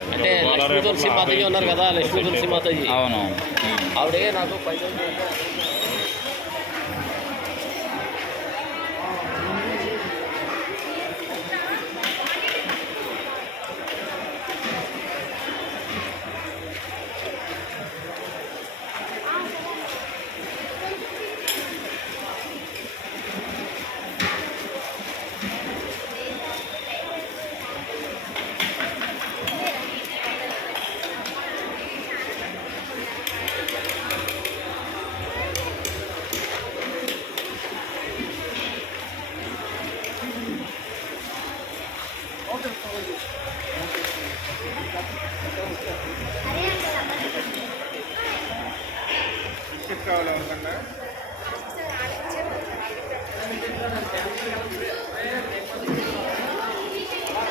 అంటే లక్ష్మీ తులసి మాతయ్య ఉన్నారు కదా, లక్ష్మీ తులసి మాతయ్య. అవునవును. ఆవిడే నాకు పైసలు కావాలి.